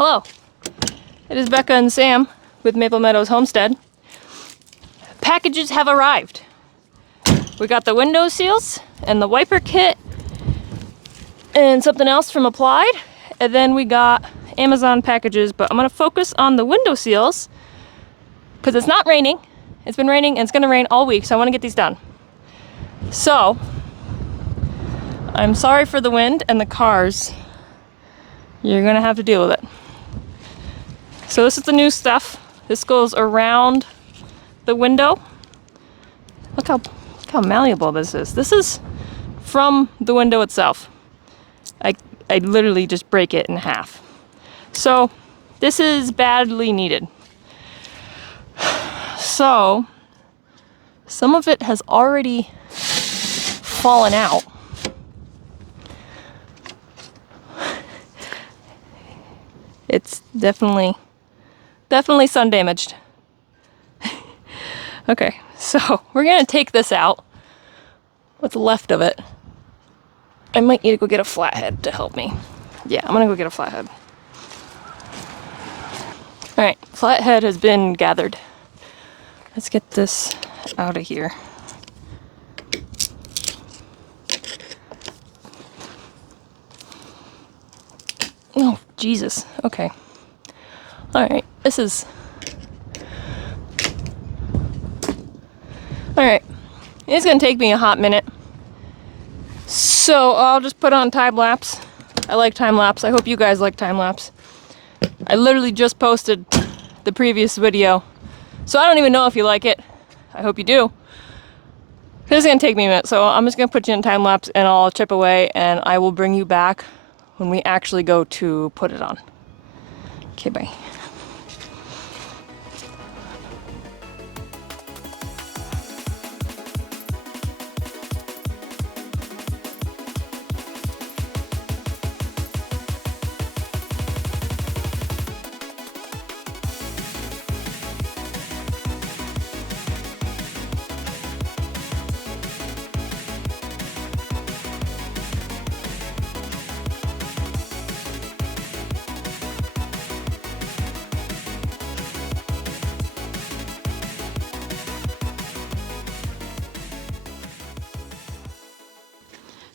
Hello, it is Becca and Sam with Maple Meadows Homestead. Packages have arrived. We got the window seals and the wiper kit and something else from Applied, and then we got Amazon packages, but I'm gonna focus on the window seals because it's not raining. It's been raining and it's gonna rain all week, so I wanna get these done. So, I'm sorry for the wind and the cars. You're gonna have to deal with it. So this is the new stuff. This goes around the window. Look how malleable this is. This is from the window itself. I literally just break it in half. So this is badly needed. So some of it has already fallen out. It's definitely sun damaged. Okay, so we're gonna take this out. What's left of it? I might need to go get a flathead to help me. Yeah, I'm gonna go get a flathead. All right, flathead has been gathered. Let's get this out of here. Oh, Jesus. Okay. All right, this is... All right, it's gonna take me a hot minute. So I'll just put on time lapse. I like time lapse. I hope you guys like time lapse. I literally just posted the previous video, so I don't even know if you like it. I hope you do. This is gonna take me a minute, so I'm just gonna put you in time lapse and I'll chip away and I will bring you back when we actually go to put it on. Okay, bye.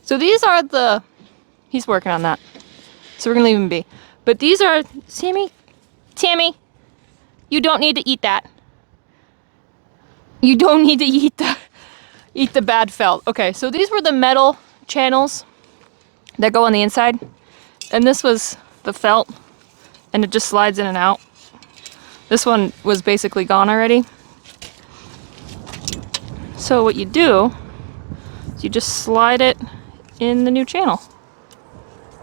So these are the, he's working on that. So we're gonna leave him be. But these are, Tammy, you don't need to eat that. You don't need to eat the bad felt. Okay, so these were the metal channels that go on the inside. And this was the felt, and it just slides in and out. This one was basically gone already. So what you do is you just slide it in the new channel,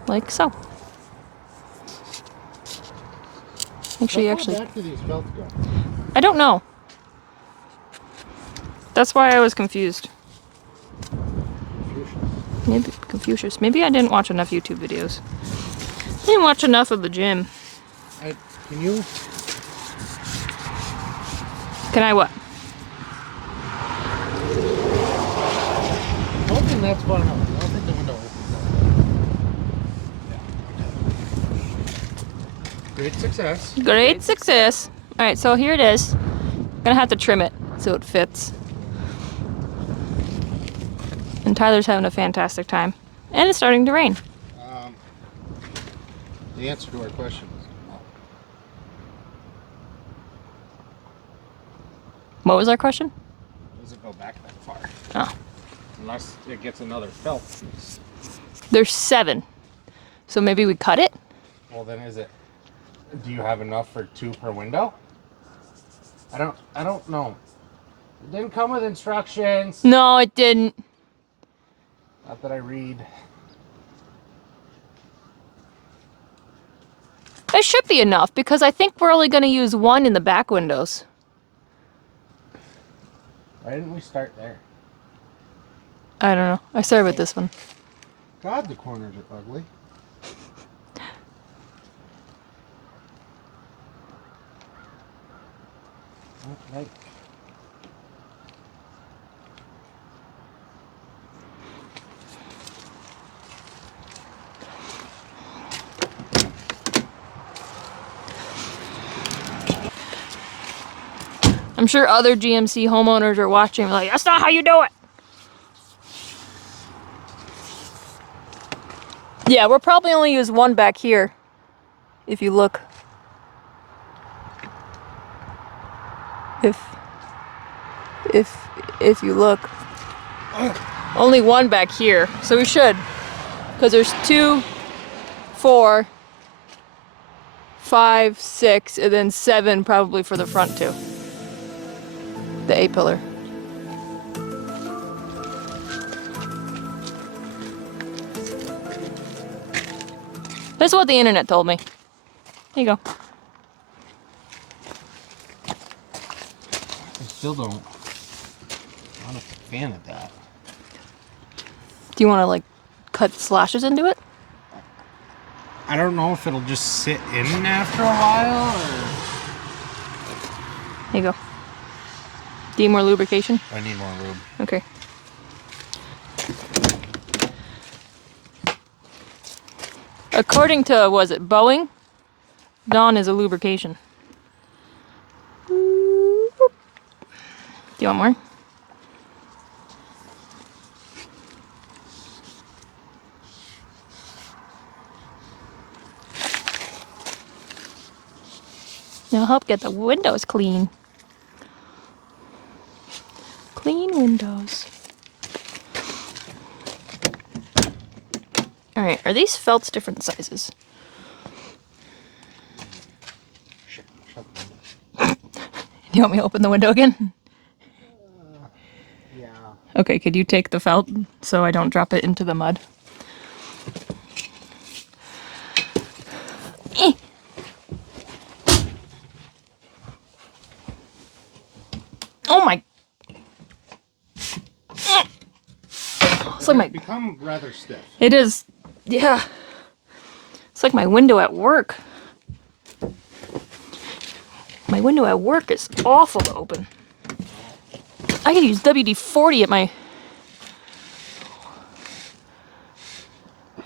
like so. Make sure you actually... How far back do these belts go? I don't know. That's why I was confused. Confucius. Maybe I didn't watch enough YouTube videos. I didn't watch enough of the gym. Can you? Can I what? I don't think that's far enough. I don't think the window opens. Yeah. Great success. Great success. All right, so here it is. Gonna have to trim it so it fits. And Tyler's having a fantastic time. And it's starting to rain. The answer to our question is no. What was our question? It doesn't go back that far. Oh. Unless it gets another felt. There's 7. So maybe we cut it? Well, then is it... Do you have enough for 2 per window? I don't know. It didn't come with instructions. No, it didn't. Not that I read. It should be enough because I think we're only going to use 1 in the back windows. Why didn't we start there? I don't know. I started with this one. God, the corners are ugly. Okay. I'm sure other GMC homeowners are watching like, that's not how you do it. Yeah, we'll probably only use one back here, if you look. If you look. Only one back here, so we should. Because there's 2, 4, 5, 6, and then 7 probably for the front too. The A-pillar. That's what the internet told me. Here you go. I still don't. I'm not a fan of that. Do you want to like cut slashes into it? I don't know if it'll just sit in after a while or... Here you go. Do you need more lubrication? I need more lube. Okay. According to, was it Boeing? Dawn is a lubrication. Do you want more? It'll help get the windows clean. Clean windows. Alright, are these felts different sizes? Shut Do you want me to open the window again? yeah. Okay, could you take the felt so I don't drop it into the mud? Eh. Oh my! It's like my... It's become rather stiff. It is, yeah. It's like my window at work. My window at work is awful to open. I could use WD-40 at my...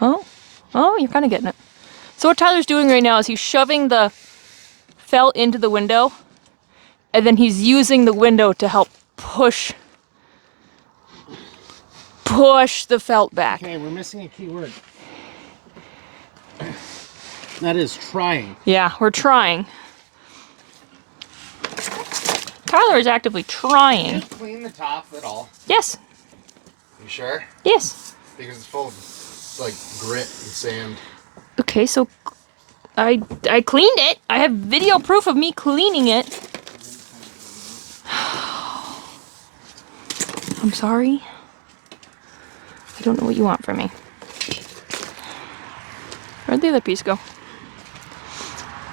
Oh, you're kind of getting it. So what Tyler's doing right now is he's shoving the felt into the window, and then he's using the window to help push the felt back. Okay, we're missing a key word. That is trying. Yeah, we're trying. Tyler is actively trying. Just clean the top at all. Yes. You sure? Yes. Because it's full of like grit and sand. Okay, so I cleaned it. I have video proof of me cleaning it. I'm sorry. I don't know what you want from me. Where'd the other piece go?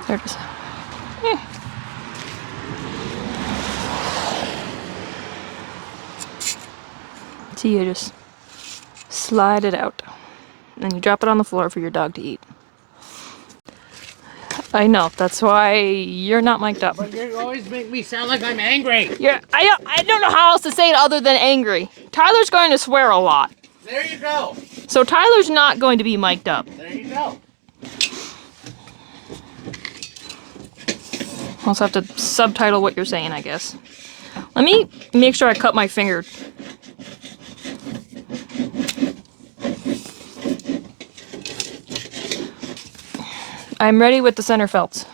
There it is. Eh. So you just slide it out. And then you drop it on the floor for your dog to eat. I know, that's why you're not mic'd up. But you always make me sound like I'm angry. I don't know how else to say it other than angry. Tyler's going to swear a lot. There you go. So Tyler's not going to be mic'd up. There you go. I'll also have to subtitle what you're saying, I guess. Let me make sure I cut my finger. I'm ready with the center felts.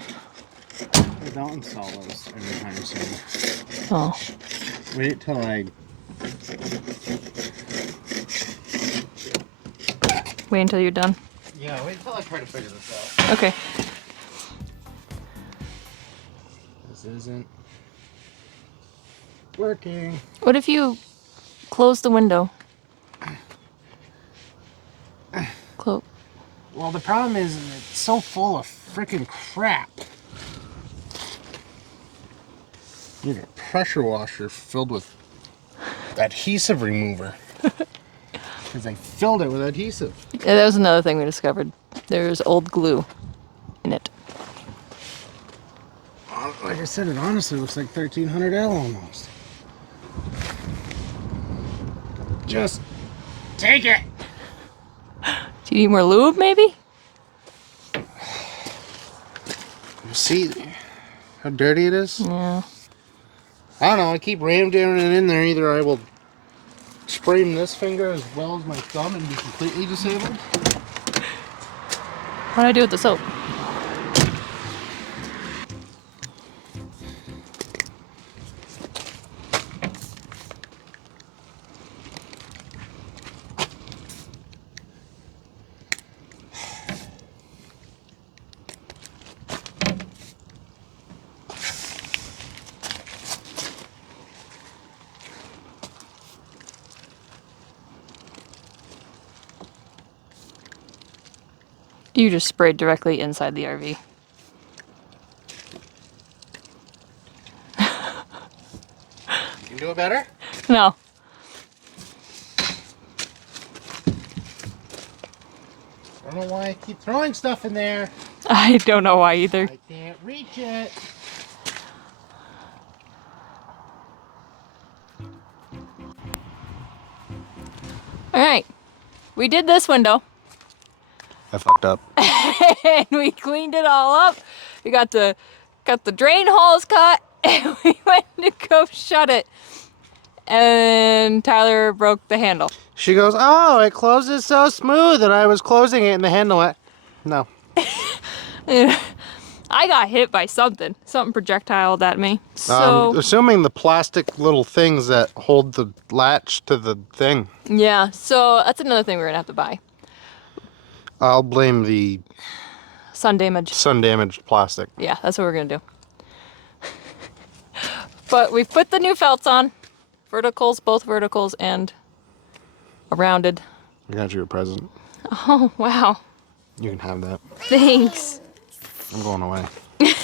I don't install those anytime soon. Oh. Wait till I... Wait until you're done. Yeah, wait till I try to figure this out. Okay. This isn't working. What if you close the window? Close. Well, the problem is it's so full of freaking crap. You need a pressure washer filled with adhesive remover. Because I filled it with adhesive. Yeah, that was another thing we discovered. There's old glue in it. Like I said, it honestly looks like 1300L almost. Just take it. Do you need more lube, maybe? You see how dirty it is? Yeah. I don't know. I keep ramming it in there. Either I will sprain this finger as well as my thumb and be completely disabled. What do I do with the soap? You just sprayed directly inside the RV. You can do it better? No. I don't know why I keep throwing stuff in there. I don't know why either. I can't reach it. Alright. We did this window. I fucked up. And we cleaned it all up. We got the drain holes cut and we went to go shut it. And Tyler broke the handle. She goes, oh, it closes so smooth, and I was closing it and the handle went, no. I got hit by something. Something projectiled at me. So Assuming the plastic little things that hold the latch to the thing. yeah, so that's another thing we're gonna have to buy. I'll blame the Sun damaged plastic. Yeah, that's what we're gonna do. But we've put the new felts on. Verticals, both verticals, and a rounded. I got you a present. Oh, wow. You can have that. Thanks. I'm going away. You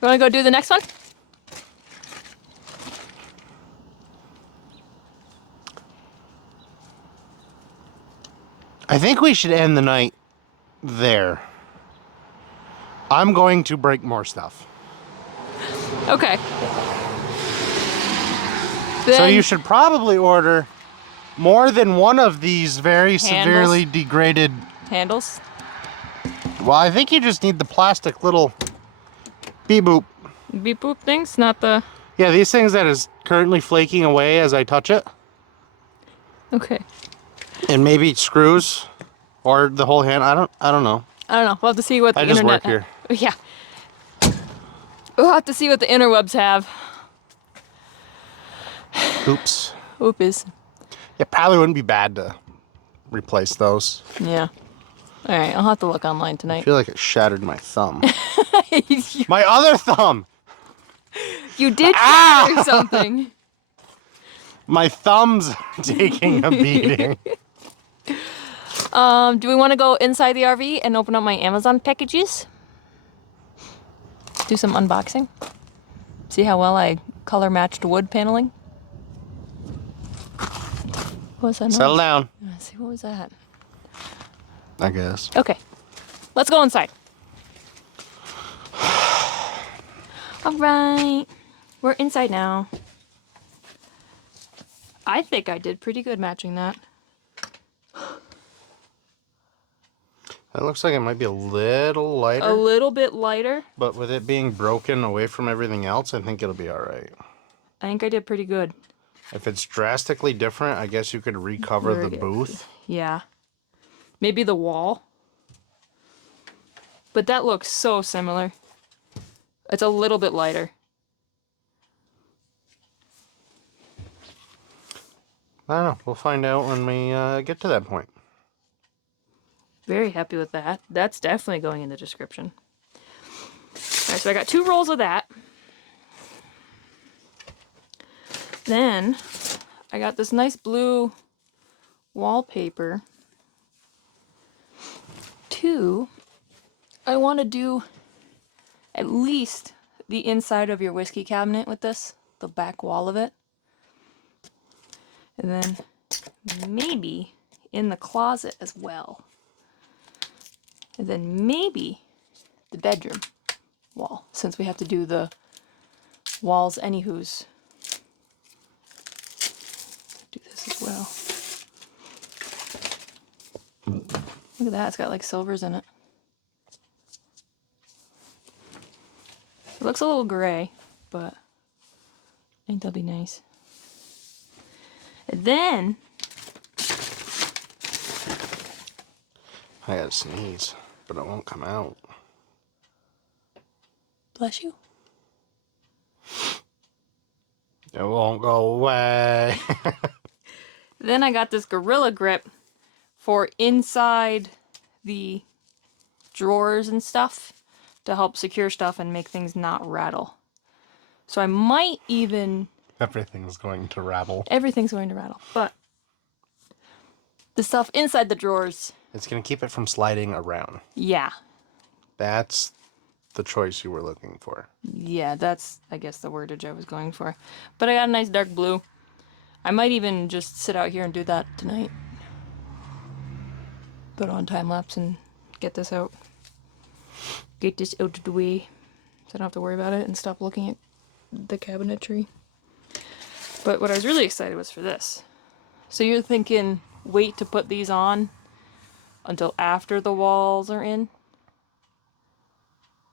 wanna go do the next one? I think we should end the night there. I'm going to break more stuff. Okay. So Then you should probably order more than one of these very severely Handles? degraded. handles. Well, I think you just need the plastic little beep boop. Beep boop things, not the. Yeah, these things that is currently flaking away as I touch it. Okay. And maybe screws or the whole hand. I don't know. I don't know. We'll have to see what the I just internet. work here. Yeah. We'll have to see what the interwebs have. Oops. Oops. It probably wouldn't be bad to replace those. Yeah. All right. I'll have to look online I tonight. feel like it shattered my thumb. My other thumb. You did or something. My thumb's taking a beating. Do we want to go inside the RV and open up my Amazon packages? Do some unboxing? See how well I color matched wood paneling? What was that noise? Settle down, Let's see, what was that? I guess. Okay. Let's go inside. All right. We're inside now. I think I did pretty good matching that. That looks like it might be a little lighter. A little bit lighter. But with it being broken away from everything else, I think it'll be all right. I think I did pretty good. If it's drastically different, I guess you could recover the booth. Yeah. Maybe the wall. But that looks so similar. It's a little bit lighter. I don't know. We'll find out when we get to that point. Very happy with that. That's definitely going in the description. Alright, so I got 2 rolls of that. Then I got this nice blue wallpaper. 2, I want to do at least the inside of your whiskey cabinet with this, the back wall of it. And then maybe in the closet as well. And then maybe the bedroom wall, since we have to do the walls anywho's. Do this as well. Look at that, it's got like silvers in it. It looks a little gray, but think they'll be nice. And then I gotta sneeze, but it won't come out. bless you. It won't go away. Then I got this Gorilla Grip for inside the drawers and stuff to help secure stuff and make things not rattle. So I might even... Everything's going to rattle. Everything's going to rattle, but the stuff inside the drawers... It's going to keep it from sliding around. Yeah. That's the choice you were looking for. Yeah, that's, I guess, the wordage I was going for. But I got a nice dark blue. I might even just sit out here and do that tonight. Put on time-lapse and get this out. Get this out of the way. So I don't have to worry about it and stop looking at the cabinetry. But what I was really excited was for this. So you're thinking, wait to put these on until after the walls are in?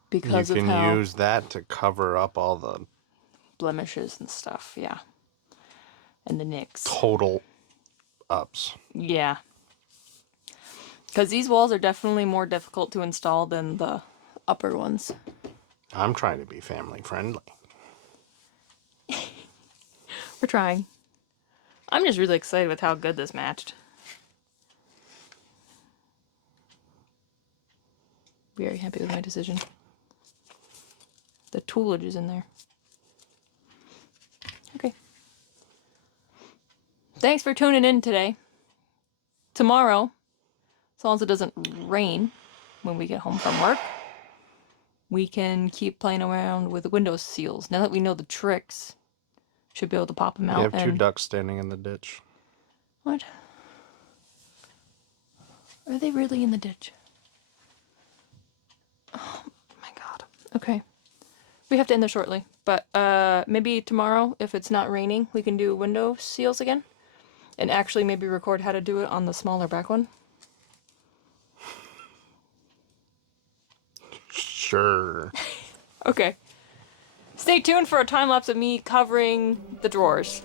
Because you of can how... use that to cover up all the blemishes and stuff, yeah. And the nicks. total ups. Yeah. Because these walls are definitely more difficult to install than the upper ones. I'm trying to be family friendly. We're trying. I'm just really excited with how good this matched. Very happy with my decision. The toolage is in there. Okay. Thanks for tuning in today. Tomorrow, as long as it doesn't rain when we get home from work, we can keep playing around with the window seals. Now that we know the tricks, should be able to pop them out. You have two ducks standing in the ditch. What? Are they really in the ditch? Oh my god. Okay. We have to end this shortly. But maybe tomorrow, if it's not raining, we can do window seals again. And actually maybe record how to do it on the smaller back one. Sure. Okay. Stay tuned for a time lapse of me covering the drawers.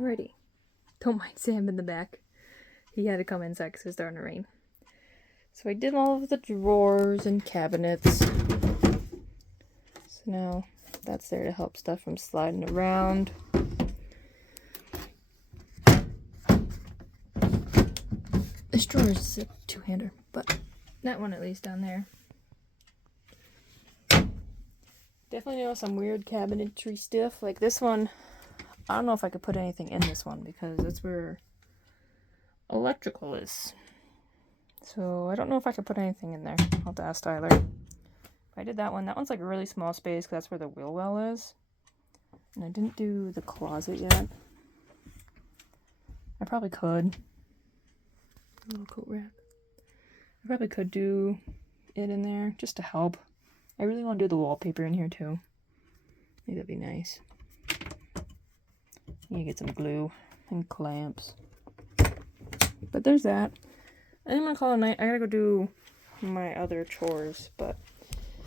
Alrighty. Don't mind Sam in the back. He had to come inside because it was starting to rain. So I did all of the drawers and cabinets. So now that's there to help stuff from sliding around. This drawer is a two-hander, but that one at least down there. Definitely know some weird cabinetry stuff. Like this one, I don't know if I could put anything in this one because that's where electrical is. So I don't know if I could put anything in there. I'll have to ask Tyler. If I did that one, that one's like a really small space because that's where the wheel well is. And I didn't do the closet yet. I probably could. A little coat rack. I probably could do it in there just to help. I really want to do the wallpaper in here too. I think that'd be nice. You get some glue and clamps. But there's that. I'm gonna call it a night. I gotta go do my other chores, but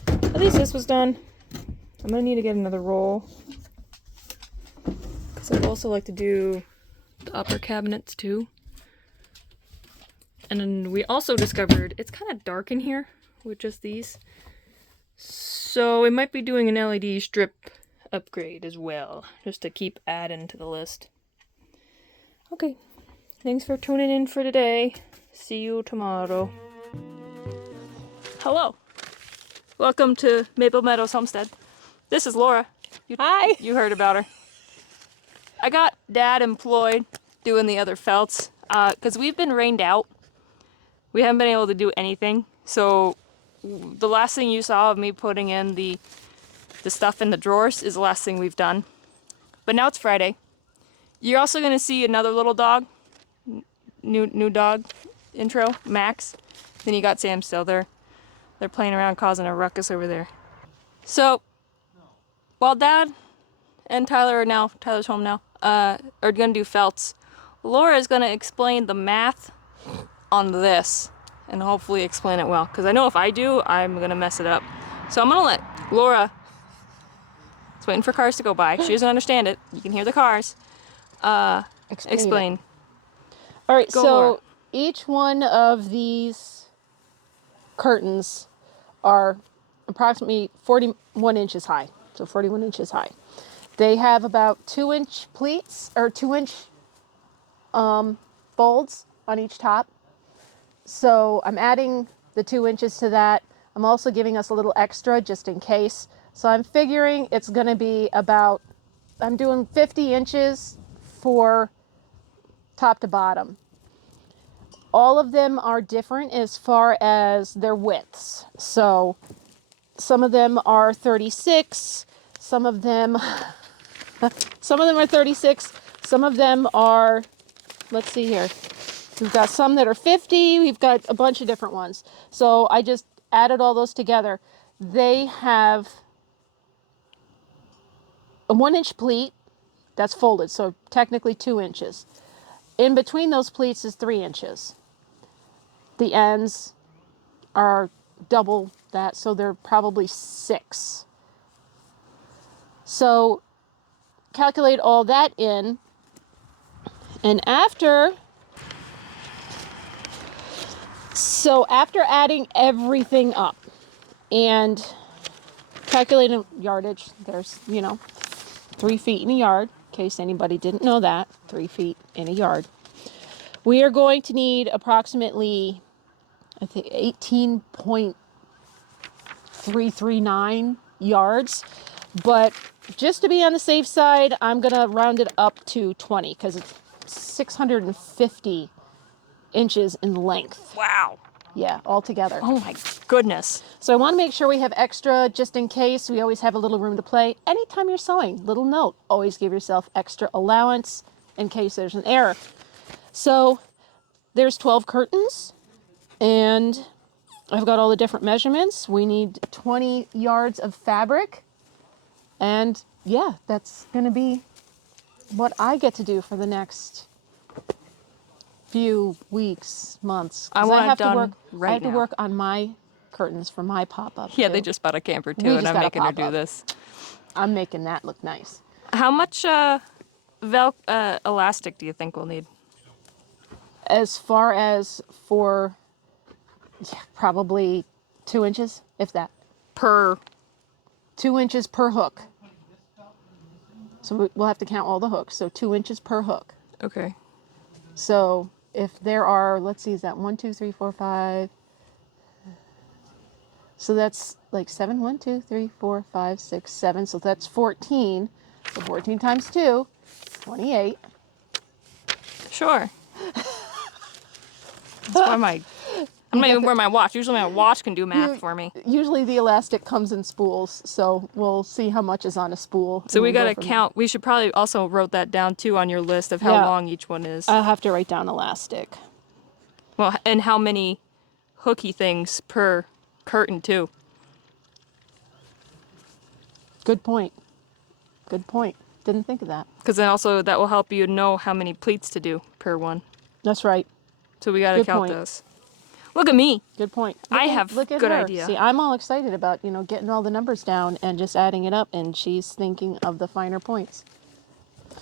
at least this was done. I'm gonna need to get another roll. Because I'd also like to do the upper cabinets too. And then we also discovered it's kind of dark in here with just these. So we might be doing an LED strip upgrade as well, just to keep adding to the list. Okay, thanks for tuning in for today. See you tomorrow. Hello. Welcome to Maple Meadows Homestead. This is Laura. Hi. You heard about her. I got Dad employed doing the other felts because we've been rained out. We haven't been able to do anything. So the last thing you saw of me putting in the stuff in the drawers is the last thing we've done. But now it's Friday. You're also going to see another little dog. New dog intro, Max. Then you got Sam still there. They're playing around causing a ruckus over there. So while Dad and Tyler Tyler's home now, are going to do felts, Laura is going to explain the math on this and hopefully explain it well. Because I know if I do, I'm going to mess it up. So I'm going to let Laura, it's waiting for cars to go by. She doesn't understand it. You can hear the cars. Explain. All right, Go, so Laura. each one of these curtains are approximately 41 inches high. So 41 inches high. They have about 2-inch pleats or 2-inch folds on each top. So I'm adding the 2 inches to that. I'm also giving us a little extra just in case. So I'm figuring it's going to be about, I'm doing 50 inches for top to bottom. All of them are different as far as their widths. So some of them are 36, some of them are 36, some of them are, let's see here. We've got some that are 50, we've got a bunch of different ones. So I just added all those together. They have a 1-inch pleat that's folded, so technically 2 inches. In between those pleats is 3 inches. The ends are double that, so they're probably 6. So calculate all that in, and after adding everything up and calculating yardage, there's 3 feet in a yard, in case anybody didn't know that, 3 feet in a yard. We are going to need approximately, I think, 18.339 yards. But just to be on the safe side, I'm going to round it up to 20 because it's 650 inches in length. Wow. Yeah, altogether. Oh my goodness. So I want to make sure we have extra just in case. We always have a little room to play. Anytime you're sewing, little note, always give yourself extra allowance in case there's an error. So there's 12 curtains, and I've got all the different measurements. We need 20 yards of fabric, and yeah, that's going to be what I get to do for the next few weeks, months. I want it done I have to now. work on my curtains for my pop-up. Yeah, too. they just bought a camper We too, and just I'm got a making her do pop-up. this. I'm making that look nice. How much elastic do you think we'll need? As far as for, probably 2 inches, if that. Per 2 inches per hook. So we'll have to count all the hooks. So 2 inches per hook. Okay. So if there are, let's see, is that 1, 2, 3, 4, 5? So that's like 7, 1, 2, 3, 4, 5, 6, 7. So that's 14. So 14 times 2, 28. Sure. That's why my I'm not even wearing my watch. Usually my watch can do math for me. Usually the elastic comes in spools, so we'll see how much is on a spool. So and we we'll go gotta from count. We should probably also wrote that down too on your list of how Yeah. long each one is. I'll have to write down elastic. Well, and how many hooky things per curtain too. Good point. Good point. Didn't think of that. Because then also that will help you know how many pleats to do per one. That's right. So we gotta Good count point. those. Look at me. Good point. I have look at good her. idea. See, I'm all excited about, getting all the numbers down and just adding it up, and she's thinking of the finer points.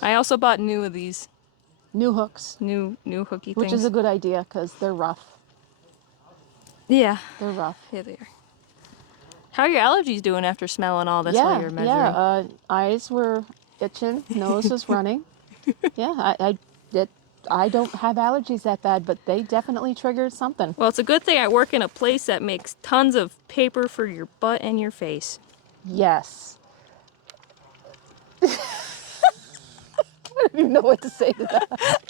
I also bought new of these. New hooks, New hooky which things. is a good idea because they're rough. Yeah. They're rough. Yeah, they are. How are your allergies doing after smelling all this while you're measuring? Eyes were itching, nose was running. Yeah, I don't have allergies that bad, but they definitely triggered something. Well, it's a good thing I work in a place that makes tons of paper for your butt and your face. Yes. I don't even know what to say to that.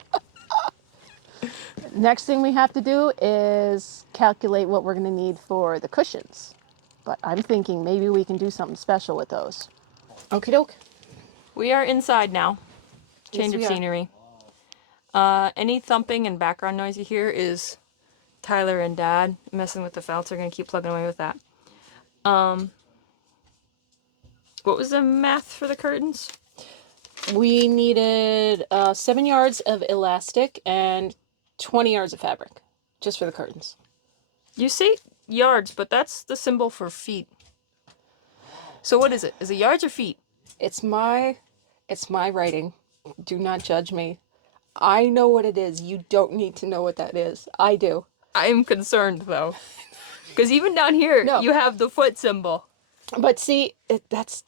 Next thing we have to do is calculate what we're going to need for the cushions. But I'm thinking maybe we can do something special with those. Okie doke. We are inside now. Change Yes, we of are. scenery. Any thumping and background noise you hear is Tyler and Dad messing with the felts. They're going to keep plugging away with that. What was the math for the curtains? We needed 7 yards of elastic and 20 yards of fabric, just for the curtains. You say yards, but that's the symbol for feet. So what is it? Is it yards or feet? It's my writing. Do not judge me. I know what it is. You don't need to know what that is. I do. I'm concerned though. Because even down here, No. you have the foot symbol. But see, that's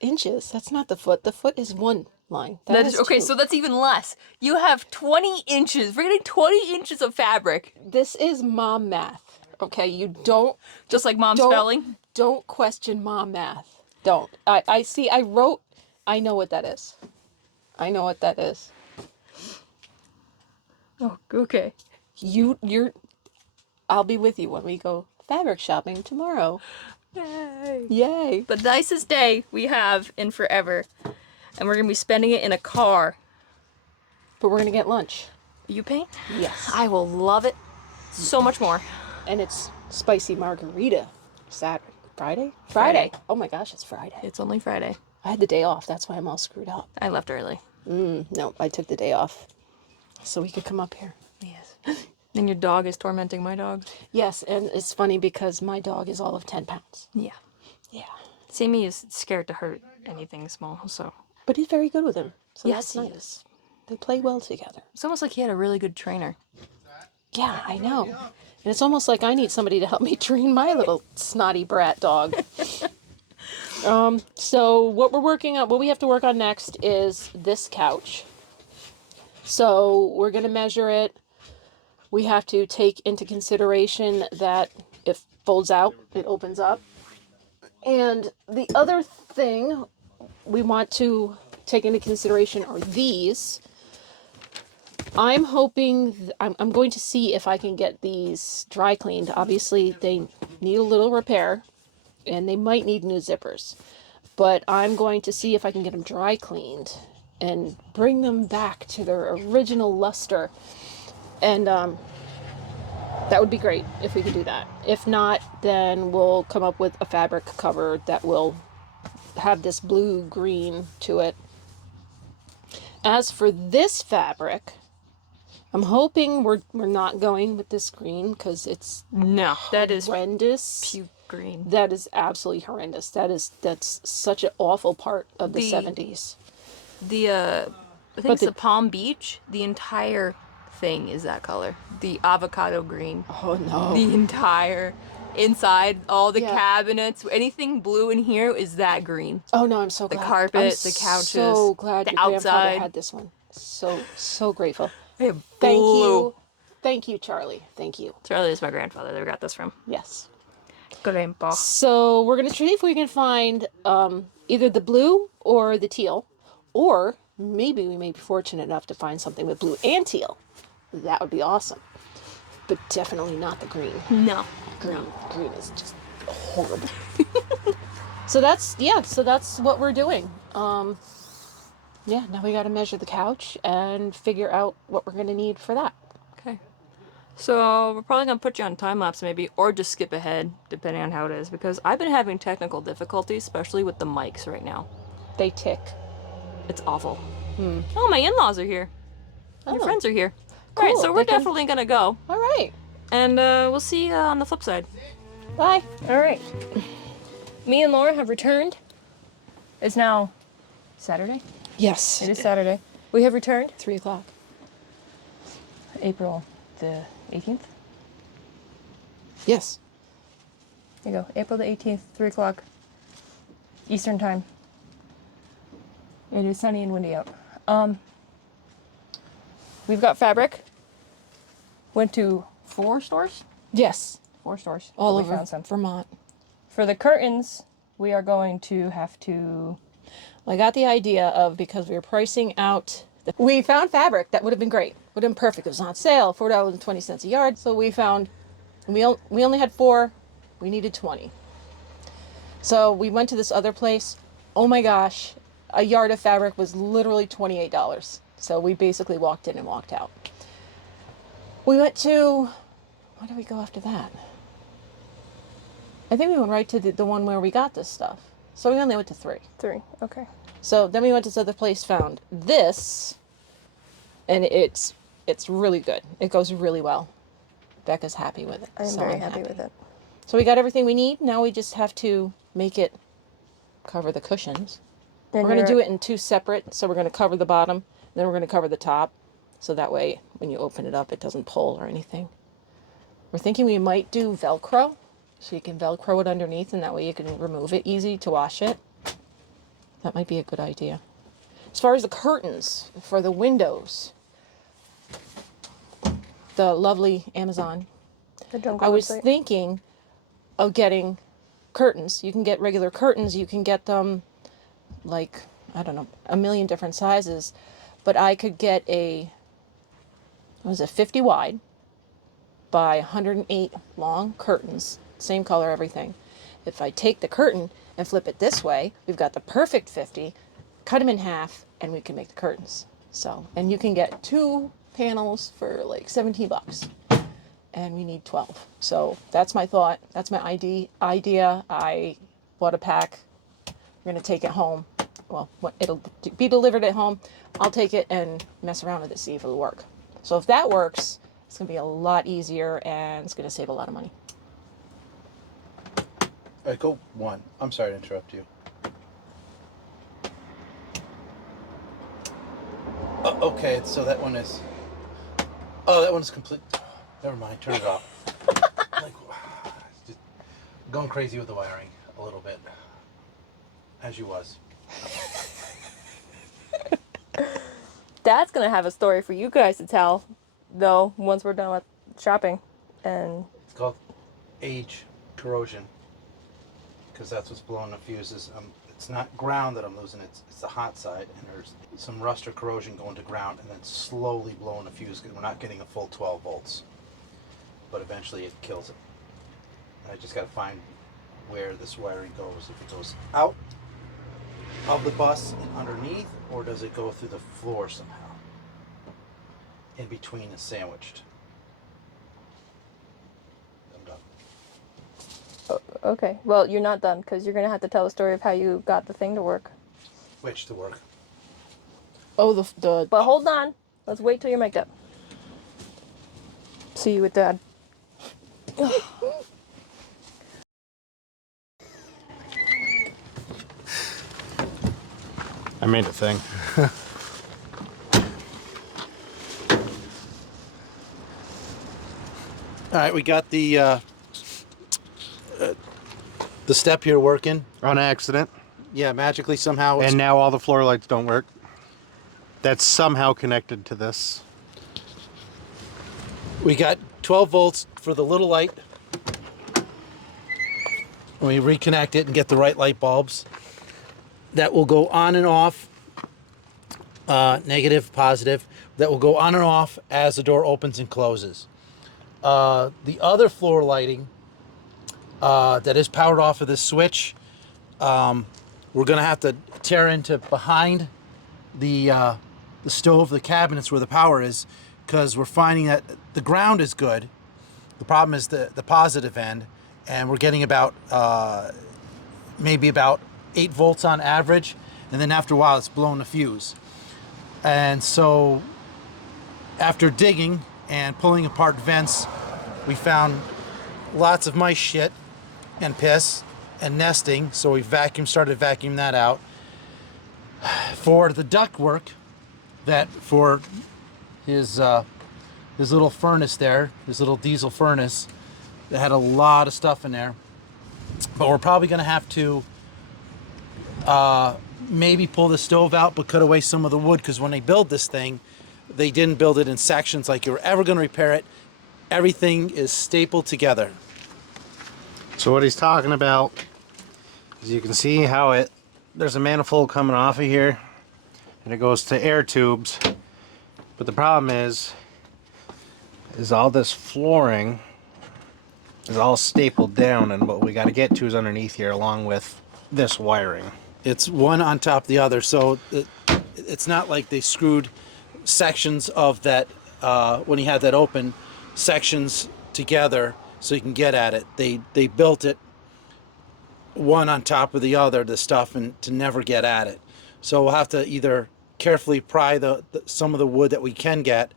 inches. That's not the foot. The foot is one line. That is okay, two. so that's even less. You have 20 inches. We're getting 20 inches of fabric. This is mom math. Okay, you don't Just like mom's don't, spelling. Don't question mom math. Don't. I see. I wrote. I know what that is. I know what that is. Oh, okay. You're. I'll be with you when we go fabric shopping tomorrow. Yay. Yay! The nicest day we have in forever. And we're going to be spending it in a car. But we're gonna get lunch. You paint? Yes. I will love it so much more. And it's spicy margarita. Saturday. Friday? Friday. Oh my gosh, it's Friday. It's only Friday. I had the day off. That's why I'm all screwed up. I left early. No, I took the day off. So we could come up here. Yes. And your dog is tormenting my dog. Yes, and it's funny because my dog is all of 10 pounds. Yeah. Yeah. Sammy is scared to hurt anything small, so. But he's very good with him. So Yes, that's he nice. is. They play well together. It's almost like he had a really good trainer. Yeah, I know. And it's almost like I need somebody to help me train my little snotty brat dog. So what we have to work on next is this couch. So we're going to measure it. We have to take into consideration that it folds out, it opens up. And the other thing we want to take into consideration are these. I'm hoping, I'm going to see if I can get these dry cleaned. Obviously, they need a little repair, and they might need new zippers. But I'm going to see if I can get them dry cleaned and bring them back to their original luster. And that would be great if we could do that. If not, then we'll come up with a fabric cover that will have this blue-green to it. As for this fabric, I'm hoping we're not going with this green because it's No, that is horrendous. puke green. That is absolutely horrendous. That's such an awful part of the The- 70s. I think it's the Palm Beach. The entire thing is that color. The avocado green. Oh no. The entire inside, all the Yeah. cabinets, anything blue in here is that green. Oh no, I'm so glad. carpet, I'm the couches, so glad the your grandfather outside. had this one. So grateful. Hey, Thank blue. you. Thank you, Charlie. Thank you. Charlie is my grandfather. They got this from. Yes. Grandpa. So we're gonna see if we can find either the blue or the teal, or maybe we may be fortunate enough to find something with blue and teal. That would be awesome. but definitely not the green. No. Green is just horrible. So that's what we're doing. Yeah, now we got to measure the couch and figure out what we're going to need for that. Okay. So we're probably going to put you on time lapse maybe, or just skip ahead, depending on how it is, because I've been having technical difficulties, especially with the mics right now. They tick. It's awful. Oh, my in-laws are here. Your friends are here. Cool. All right, so we're definitely going to go. All right. And we'll see you on the flip side. Bye. All right. Me and Laura have returned. It's now Saturday. Yes. It is Saturday. We have returned. 3 o'clock. April the 18th. Yes. There you go. April the 18th, 3 o'clock Eastern time. It is sunny and windy out. We've got fabric. Went to 4 stores? Yes. 4 stores. All We over found some. Vermont. For the curtains, we are going to have to... Well, I got the idea of, because we were pricing out, we found fabric that would have been great. Would have been perfect. It was on sale, $4.20 a yard. So we found, we only had 4. We needed 20. So we went to this other place. Oh my gosh. A yard of fabric was literally $28. So we basically walked in and walked out. We went to, where did we go after that? I think we went right to the one where we got this stuff. So we only went to 3. 3. Okay. So then we went to this other place, found this, and it's really good. It goes really well. Becca's happy with it. I am very happy with it. So we got everything we need. Now we just have to make it cover the cushions. And We're going to do it in 2 separate. So we're going to cover the bottom, then we're going to cover the top. So that way, when you open it up, it doesn't pull or anything. We're thinking we might do Velcro. So you can Velcro it underneath, and that way you can remove it easy to wash it. That might be a good idea. As far as the curtains for the windows, the lovely Amazon, I was thinking of getting curtains. You can get regular curtains. You can get them like, I don't know, a million different sizes. But I could get a, what was it, 50 wide by 108 long curtains. Same color, everything. If I take the curtain and flip it this way, we've got the perfect 50, cut them in half, and we can make the curtains. So, and you can get 2 panels for like 17 bucks. And we need 12. So that's my thought. That's my idea. I bought a pack. We're going to take it home. Well, it'll be delivered at home. I'll take it and mess around with it, see if it'll work. So if that works, it's going to be a lot easier, and it's going to save a lot of money. All right, go 1. I'm sorry to interrupt you. Okay, so that one is... Oh, that one's complete... Never mind, turn it off. Like, just going crazy with the wiring a little bit. As you was. That's going to have a story for you guys to tell, though, once we're done with shopping. And It's called age corrosion. Because that's what's blowing the fuses. It's not ground that I'm losing, it's the hot side, and there's some rust or corrosion going to ground and then slowly blowing the fuse. We're not getting a full 12 volts, but eventually it kills it. And I just got to find where this wiring goes. If it goes out of the bus and underneath, or does it go through the floor somehow? In between is sandwiched. I'm done. okay, well, you're not done, because you're going to have to tell the story of how you got the thing to work. Which to work? Oh, the But hold on. Let's wait till you're mic'd up. See you with Dad. I made a thing. All right, we got the step here working. On accident. Yeah, magically somehow. And now all the floor lights don't work. That's somehow connected to this. We got 12 volts for the little light. We reconnect it and get the right light bulbs. That will go on and off, negative, positive. That will go on and off as the door opens and closes. The other floor lighting that is powered off of this switch, we're gonna have to tear into behind the stove, the cabinets where the power is, because we're finding that the ground is good. The problem is the positive end, and we're getting about maybe about 8 volts on average, and then after a while it's blowing the fuse. And so after digging and pulling apart vents, we found lots of mice shit and piss and nesting, so we started vacuuming that out. For the duct work, that for his little furnace there, his little diesel furnace, that had a lot of stuff in there. But we're probably gonna have to maybe pull the stove out, but cut away some of the wood, because when they build this thing, they didn't build it in sections like you were ever gonna repair it. Everything is stapled together. So what he's talking about is, you can see how there's a manifold coming off of here, and it goes to air tubes. But the problem is all this flooring is all stapled down, and what we got to get to is underneath here, along with this wiring. It's one on top of the other, so it's not like they screwed sections of that, when you had that open, sections together so you can get at it. They built it one on top of the other, the stuff, and to never get at it. So we'll have to either carefully pry some of the wood that we can get,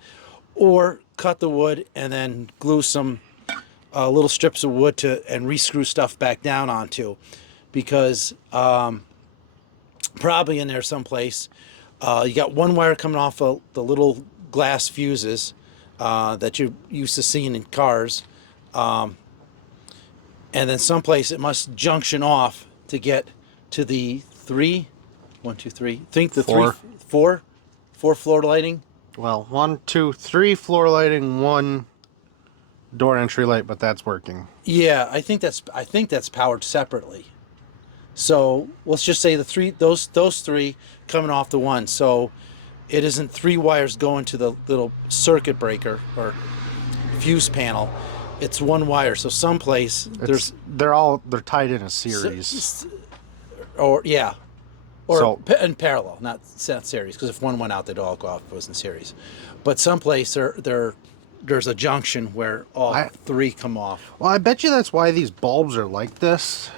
or cut the wood and then glue some little strips of wood and re-screw stuff back down onto, because probably in there someplace you got one wire coming off of the little glass fuses that you're used to seeing in cars, and then someplace it must junction off to get to the four floor lighting. Well, 1, 2, 3 floor lighting, 1 door entry light, but that's working. Yeah, I think that's powered separately. So let's just say those three coming off the one. So it isn't 3 wires going to the little circuit breaker or fuse panel. It's 1 wire. So someplace they're tied in a series. Or So- in parallel, not series. Because if one went out, they'd all go off if it was in series. But someplace there's a junction where all 3 come off. Well, I bet you that's why these bulbs are like this.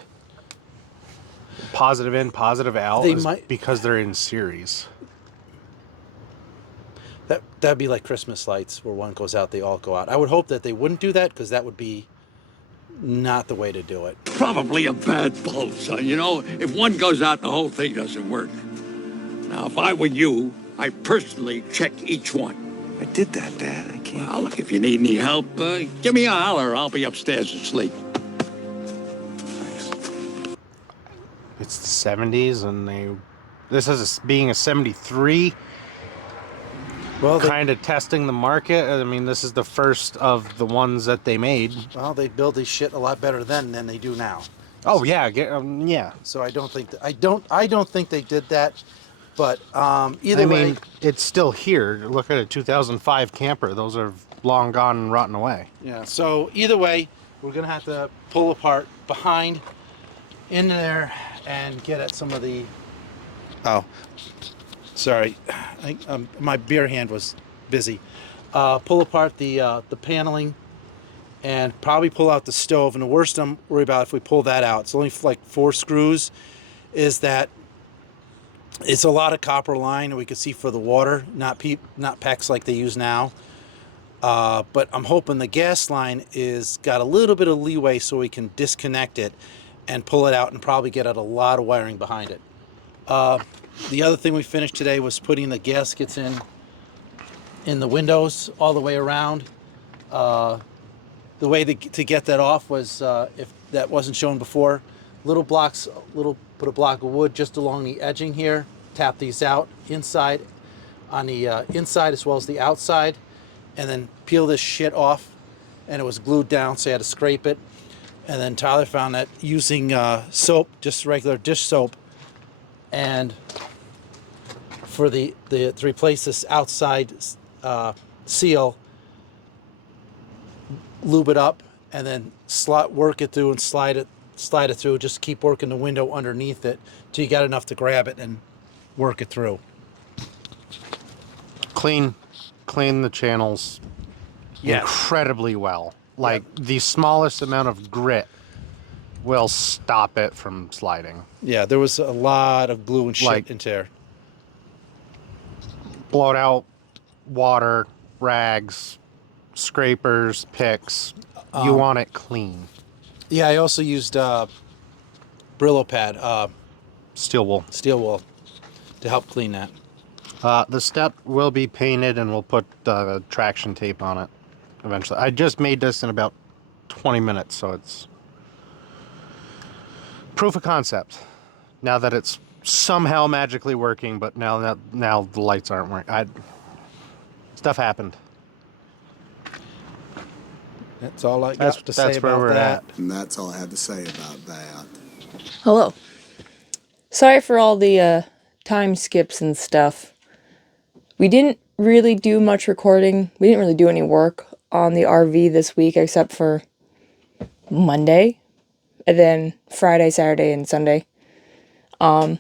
Positive in, positive out. Because they're in series. That'd be like Christmas lights, where one goes out, they all go out. I would hope that they wouldn't do that, because that would be not the way to do it. Probably a bad bulb, son. You know, if one goes out, the whole thing doesn't work. Now, if I were you, I'd personally check each one. I did that, Dad. I can't. Well, look, if you need any help, give me a holler. I'll be upstairs asleep. It's the 70s, and this is being a 73. Well, kind of testing the market. I mean, this is the first of the ones that they made. Well, they build these shit a lot better then than they do now. Oh yeah, yeah. So I don't think I don't think they did that. But either way, mean, it's still here. Look at a 2005 camper. Those are long gone and rotten away. Yeah. So either way, we're gonna have to pull apart behind, in there, and get at some of the. Oh, sorry, my beer hand was busy. Pull apart the paneling, and probably pull out the stove. And the worst I'm worried about if we pull that out, it's only like 4 screws, is that it's a lot of copper line, and we can see for the water, not PEX like they use now. But I'm hoping the gas line is got a little bit of leeway so we can disconnect it and pull it out, and probably get at a lot of wiring behind it. The other thing we finished today was putting the gaskets in the windows all the way around. The way to get that off was, if that wasn't shown before, put a block of wood just along the edging here, tap these out inside, on the inside as well as the outside, and then peel this shit off. And it was glued down, so you had to scrape it. And then Tyler found that using soap, just regular dish soap, and for to replace this outside seal, lube it up, and then work it through and slide it through. Just keep working the window underneath it till you got enough to grab it and work it through. Clean the channels incredibly well. Like the smallest amount of grit will stop it from sliding. Yeah, there was a lot of glue and shit into there. Blowed out water, rags, scrapers, picks. You want it clean. Yeah, I also used Brillo pad, Steel wool. steel wool, to help clean that. The step will be painted and we'll put traction tape on it eventually. I just made this in about 20 minutes, so it's proof of concept. Now that it's somehow magically working, but now the lights aren't working. Stuff happened. That's all I got to say That's where about we're that. at. And that's all I have to say about that. Hello. Sorry for all the time skips and stuff. We didn't really do much recording. We didn't really do any work on the RV this week except for Monday and then Friday, Saturday, and Sunday. Because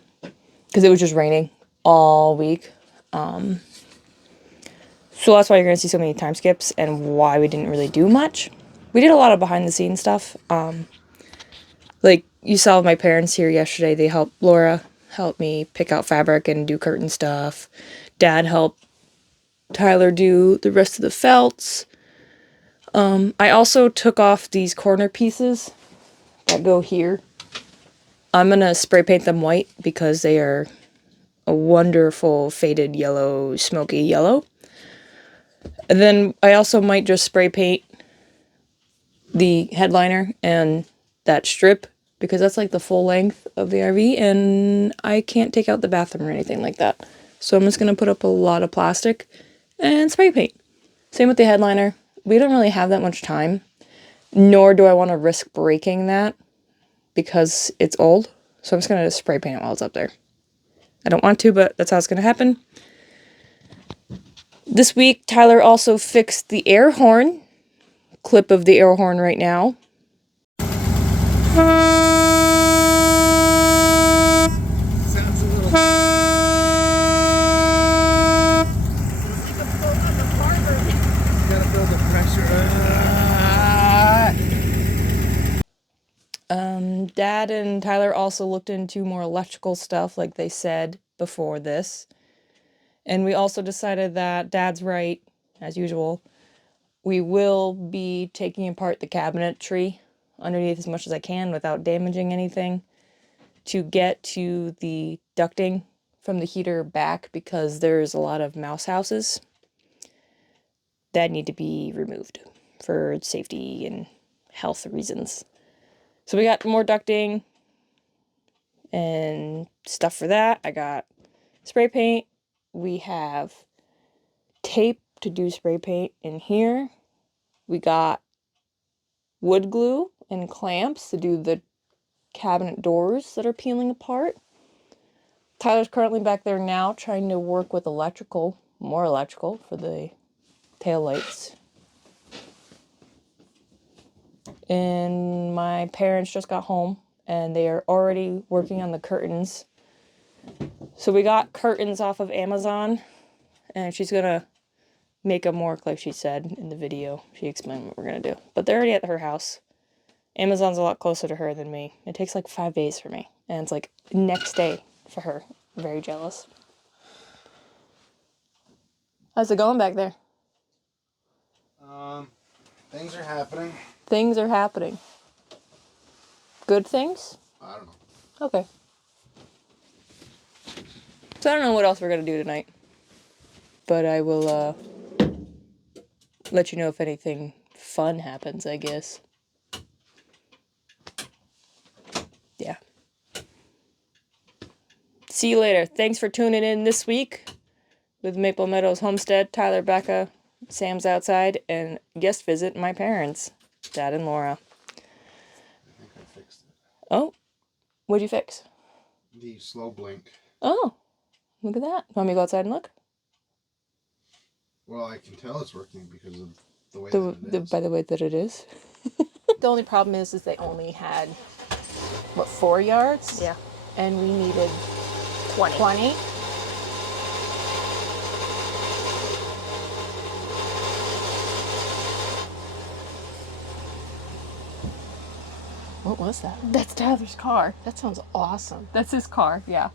it was just raining all week. So that's why you're going to see so many time skips and why we didn't really do much. We did a lot of behind the scenes stuff. Like you saw my parents here yesterday. Laura helped me pick out fabric and do curtain stuff. Dad helped Tyler do the rest of the felts. I also took off these corner pieces that go here. I'm going to spray paint them white because they are a wonderful faded yellow, smoky yellow. And then I also might just spray paint the headliner and that strip because that's like the full length of the RV and I can't take out the bathroom or anything like that. So I'm just going to put up a lot of plastic and spray paint. Same with the headliner. We don't really have that much time, nor do I want to risk breaking that because it's old. So I'm just going to spray paint it while it's up there. I don't want to, but that's how it's going to happen. This week, Tyler also fixed the air horn. Clip of the air horn right now. Sounds a little... Gotta feel the pressure. Dad and Tyler also looked into more electrical stuff like they said before this. And we also decided that Dad's right, as usual. We will be taking apart the cabinetry underneath as much as I can without damaging anything to get to the ducting from the heater back because there's a lot of mouse houses that need to be removed for safety and health reasons. So we got more ducting and stuff for that. I got spray paint. We have tape to do spray paint in here. We got wood glue and clamps to do the cabinet doors that are peeling apart. Tyler's currently back there now trying to work with more electrical for the tail lights. And my parents just got home and they are already working on the curtains. So we got curtains off of Amazon and she's gonna make them work like she said in the video. She explained what we're gonna do. But they're already at her house. Amazon's a lot closer to her than me. It takes like 5 days for me. And it's like next day for her. I'm very jealous. How's it going back there? Things are happening. Things are happening. Good things? I don't know. Okay. So I don't know what else we're going to do tonight. But I will let you know if anything fun happens, I guess. Yeah. See you later. Thanks for tuning in this week with Maple Meadows Homestead. Tyler, Becca, Sam's outside, and guest visit my parents, Dad and Laura. I think I fixed it. Oh, what'd you fix? The slow blink. Oh, look at that. Want me to go outside and look? Well, I can tell it's working because of The way that it is. by the way that it is. The only problem is they only had, what, 4 yards? Yeah. And we needed 20. 20. What was that? That's Tyler's car. That sounds awesome. That's his car, yeah.